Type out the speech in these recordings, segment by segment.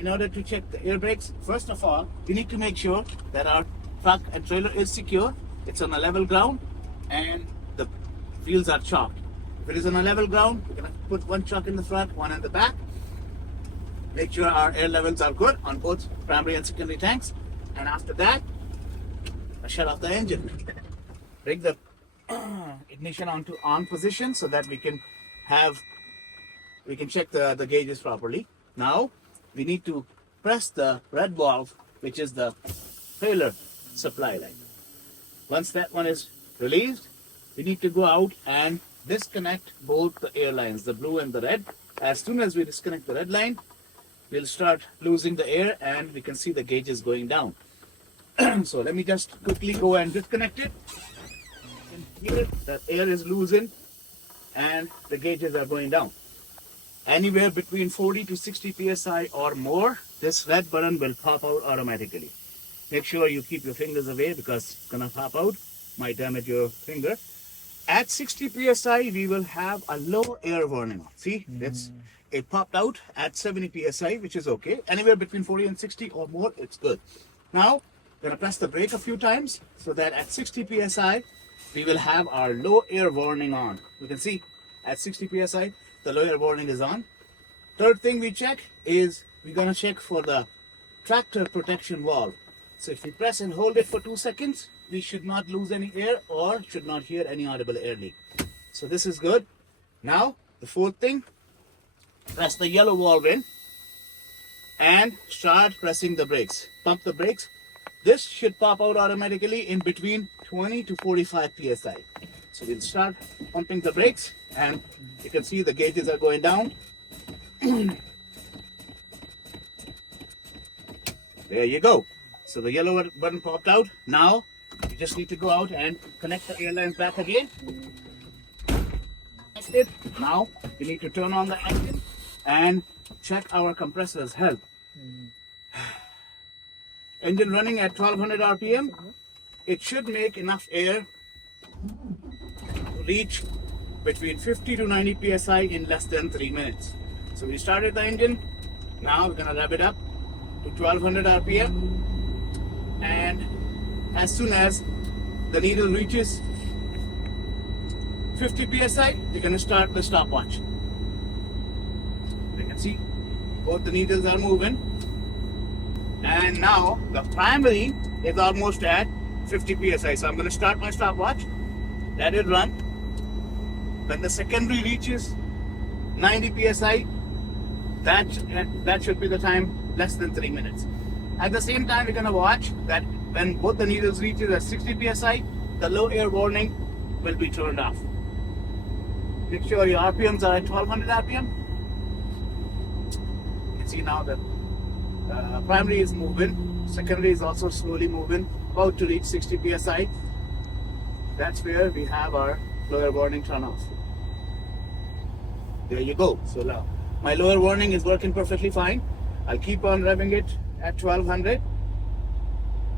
in order to check the air brakes, first of all, we need to make sure that our truck and trailer is secure. It's on a level ground and the wheels are chalked. If it is on a level ground, we're going to put one truck in the front, one in the back. Make sure our air levels are good on both primary and secondary tanks. And after that, shut off the engine. Bring the ignition onto on position so that we can check the gauges properly. Now we need to press the red valve, which is the trailer supply line. Once that one is released, we need to go out and disconnect both the air lines, the blue and the red. As soon as we disconnect the red line, we'll start losing the air and we can see the gauges going down. So let me just quickly go and disconnect it. You can hear the air is losing and the gauges are going down. Anywhere between 40 to 60 psi or more, this red button will pop out automatically. Make sure you keep your fingers away because it's gonna pop out, might damage your finger. At 60 psi, we will have a low air warning. See, it popped out at 70 psi, which is okay. Anywhere between 40 and 60 or more, it's good. Now, gonna press the brake a few times so that at 60 psi, we will have our low air warning on. You can see at 60 psi, the low air warning is on. Third thing we check is we're gonna check for the tractor protection valve. So if we press and hold it for 2 seconds, we should not lose any air or should not hear any audible air leak. So this is good. Now, the fourth thing, press the yellow valve in and start pressing the brakes. Pump the brakes. This should pop out automatically in between 20 to 45 psi. So we'll start pumping the brakes and you can see the gauges are going down. There you go. So the yellow button popped out. Now you just need to go out and connect the air lines back again. Now we need to turn on the engine and check our compressor's health. Engine running at 1200 RPM. It should make enough air to reach between 50 to 90 psi in less than 3 minutes. So we started the engine. Now we're gonna rev it up to 1200 RPM. And as soon as the needle reaches 50 psi, we're gonna start the stopwatch. You can see both the needles are moving. And now the primary is almost at 50 psi. So I'm going to start my stopwatch, let it run. When the secondary reaches 90 psi, that should be the time, less than 3 minutes. At the same time, we're going to watch that when both the needles reaches at 60 psi, the low air warning will be turned off. Make sure your RPMs are at 1200 RPM. You can see now that primary is moving, secondary is also slowly moving, about to reach 60 psi. That's where we have our lower warning turn off. There you go. So now my lower warning is working perfectly fine. I'll keep on revving it at 1200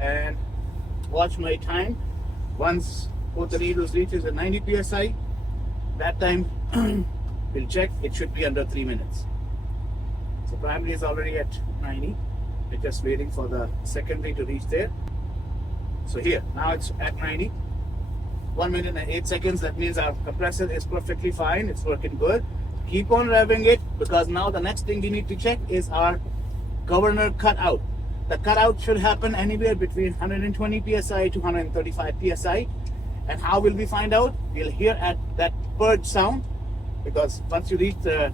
and watch my time. Once both the needles reaches at 90 psi, that time we'll check. It should be under 3 minutes. So primary is already at 90. We're just waiting for the secondary to reach there. So here, now it's at 90. 1 minute and 8 seconds. That means our compressor is perfectly fine. It's working good. Keep on revving it because now the next thing we need to check is our governor cutout. The cutout should happen anywhere between 120 psi to 135 psi. And how will we find out? We'll hear at that purge sound because once you reach the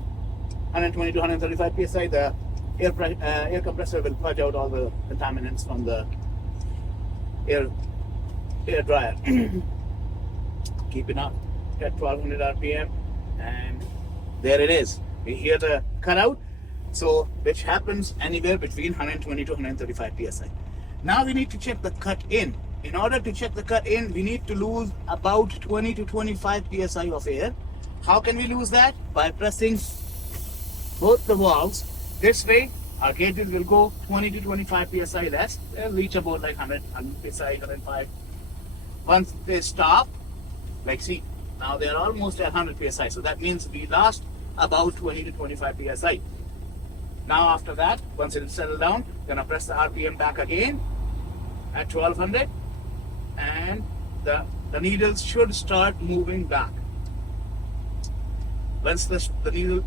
120 to 135 psi, the air compressor will purge out all the contaminants from the air dryer. Keeping up at 1200 RPM, and there it is. We hear the cutout, so which happens anywhere between 120 to 135 psi. Now we need to check the cut in. In order to check the cut in, we need to lose about 20 to 25 psi of air. How can we lose that? By pressing both the valves. This way, our gauges will go 20 to 25 psi less. They'll reach about like 100 psi, 105. Once they stop, like see, now they're almost at 100 psi. So that means we lost about 20 to 25 psi. Now after that, once it is settled down, gonna press the RPM back again at 1200, and the needles should start moving back. Once the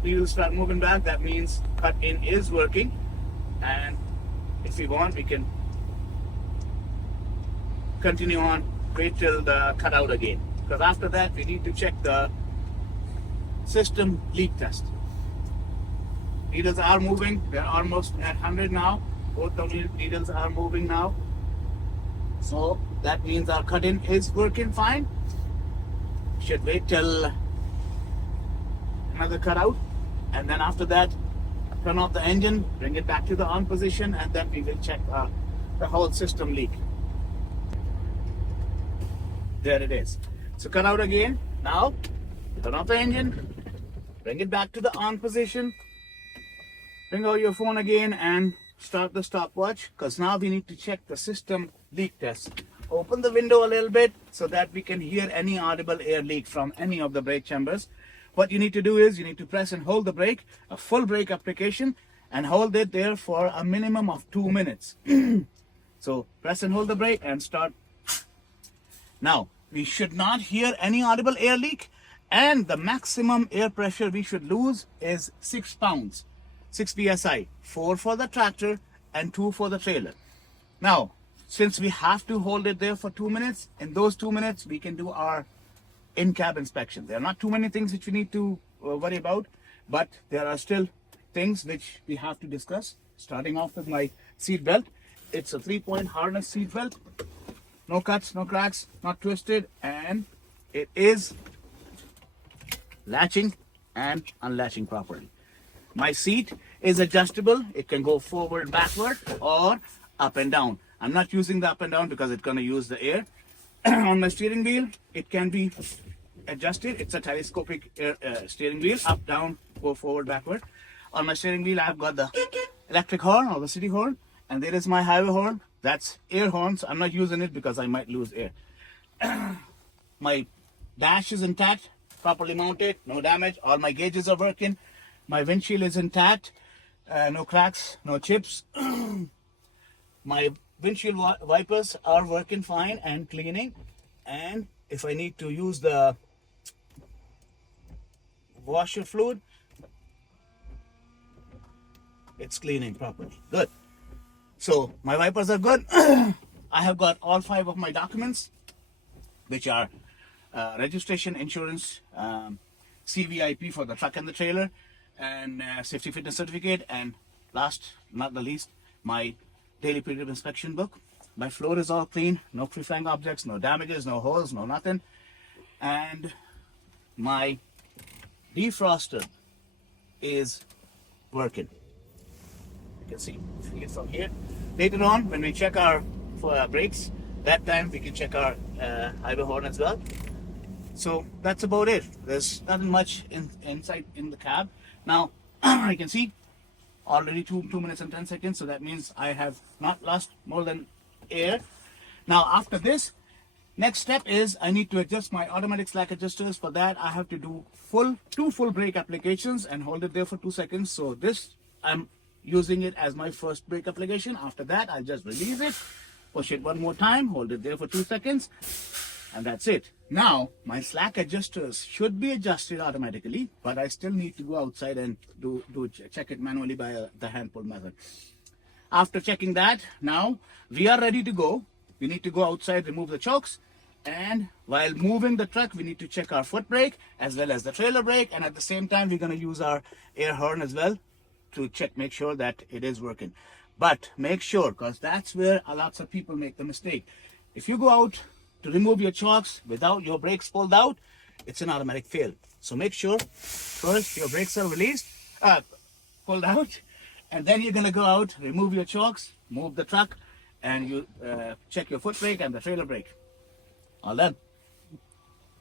needles start moving back, that means cut in is working, and if we want, we can continue on, wait till the cut out again, because after that we need to check the system leak test. Needles are moving, they're almost at 100 now. Both the needles are moving now, so that means our cut in is working fine. Should wait till another cut out, and then after that turn off the engine, bring it back to the on position, and then we will check the whole system leak. There it is. So cut out again. Now turn off the engine, bring it back to the on position, bring out your phone again and start the stopwatch, because now we need to check the system leak test. Open the window a little bit so that we can hear any audible air leak from any of the brake chambers. What you need to do is you need to press and hold the brake, a full brake application, and hold it there for a minimum of 2 minutes. So press and hold the brake and start. Now we should not hear any audible air leak, and the maximum air pressure we should lose is 6 pounds, 6 psi, 4 for the tractor and 2 for the trailer. Now, since we have to hold it there for 2 minutes, in those 2 minutes we can do our in-cab inspection. There are not too many things which we need to worry about, but there are still things which we have to discuss. Starting off with my seat belt. It's a 3-point harness seat belt. No cuts, no cracks, not twisted, and it is latching and unlatching properly. My seat is adjustable. It can go forward, backward, or up and down. I'm not using the up and down because it's going to use the air. On my steering wheel, it can be adjusted. It's a telescopic steering wheel, up, down, go forward, backward. On my steering wheel, I've got the electric horn or the city horn, and there is my highway horn. That's air horn, so I'm not using it because I might lose air. My dash is intact, properly mounted, no damage. All my gauges are working. My windshield is intact, no cracks, no chips. My windshield wipers are working fine and cleaning, and if I need to use the washer fluid, it's cleaning properly. Good. So my wipers are good. I have got all 5 of my documents, which are registration, insurance, CVIP for the truck and the trailer, and safety fitness certificate, and last not the least, my daily period inspection book. My floor is all clean, no free-flying objects, no damages, no holes, no nothing. And my defroster is working. You can see it from here. Later on, when we check our brakes, that time we can check our highway horn as well. So that's about it. There's nothing much inside in the cab. Now, I can see already 2 minutes and 10 seconds, so that means I have not lost more than air. Now after this, next step is I need to adjust my automatic slack adjusters. For that I have to do 2 full brake applications and hold it there for 2 seconds. So this, I'm using it as my first brake application. After that I'll just release it, push it one more time, hold it there for 2 seconds, and that's it. Now my slack adjusters should be adjusted automatically, but I still need to go outside and check it manually by the hand pull method. After checking that, now we are ready to go. We need to go outside, remove the chokes, and while moving the truck we need to check our foot brake as well as the trailer brake, and at the same time we're going to use our air horn as well to check, make sure that it is working. But make sure, because that's where lots of people make the mistake. If you go out to remove your chocks without your brakes pulled out, it's an automatic fail. So make sure first your brakes are released, pulled out, and then you're going to go out, remove your chocks, move the truck, and you check your foot brake and the trailer brake. All done.